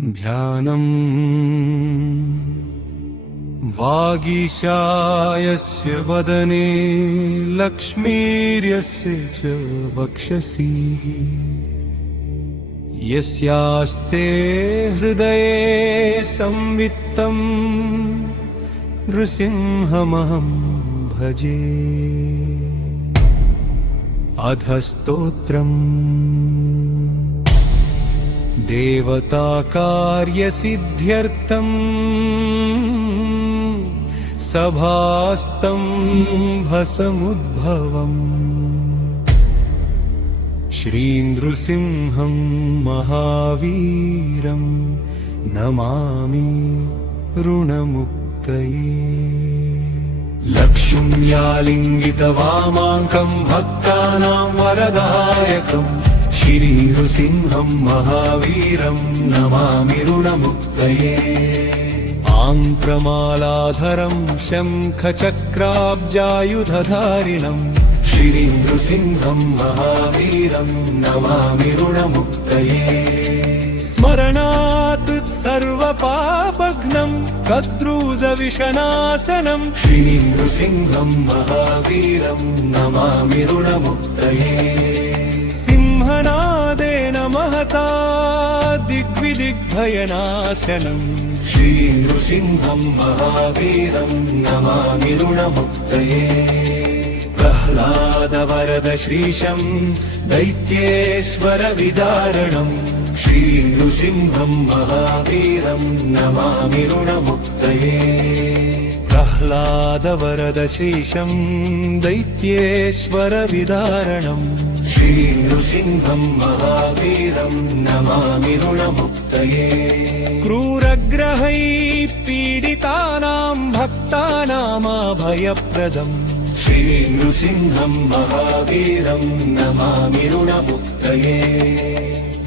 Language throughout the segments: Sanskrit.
ध्यानम् वागीशायस्य वदने लक्ष्मीर्यस्य च वक्षसि यस्यास्ते हृदये संवित्तं नृसिंहमहं भजे। अधस्तोत्रम् देवताकार्यसिद्ध्यर्थं सभास्तम्भसमुद्भवम् श्रीनृसिंहं महावीरं नमामि ऋणमुक्तये। लक्ष्म्यालिङ्गितवामाङ्कं भक्तानां वरदायकम् श्रीनृसिंहं महावीरं नमामि ऋणमुक्तये। आङ्प्रमालाधरं शङ्खचक्राब्जायुधधारिणं श्रीनृसिंहं महावीरं नमामि ऋणमुक्तये। स्मरणात् सर्वपापघ्नं कद्रूजविषनाशनं श्रीनृसिंहं महावीरं नमामि ऋणमुक्तये। सिंहनादेन महता दिग्विदिग्भयनाशनं श्रीनृसिंहं महावीरं नमामि ऋणमुक्तये। प्रह्लादवरदश्रीशं दैत्येश्वरविदारणं श्रीनृसिंहं महावीरं नमामि ऋणमुक्तये। प्रह्लादवरदश्रीशं दैत्येश्वरविदारणं श्रीनृसिंहं महावीरं नमामि ऋणमुक्तये। क्रूरग्रहैः पीडितानां भक्तानामभयप्रदम् श्रीनृसिंहं महावीरं नमामि ऋणमुक्तये।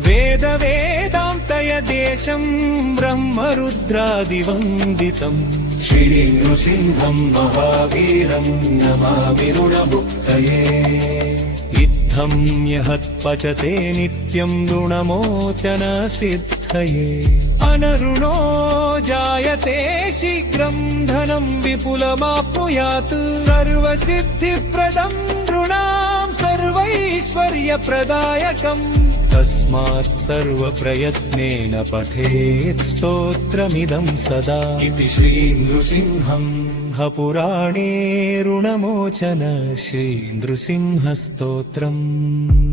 वेदवेदान्तयदेशं ब्रह्मरुद्रादिवन्दितं श्रीनृसिंहं महावीरं नमामि ऋणमुक्तये। इत्थं यहत्पचते नित्यं ऋणमोचनसिद्धये अनऋणो जायते शीघ्रं धनं विपुलमाप्नुयात्। सर्वसिद्धिप्रदं नृणां सर्वैश्वर्यप्रदायकम् तस्मात् सर्वप्रयत्नेन पठेत् स्तोत्रमिदं सदा। इति श्रीनृसिंहं पुराणे ऋणमोचन श्रीनृसिंहस्तोत्रम्।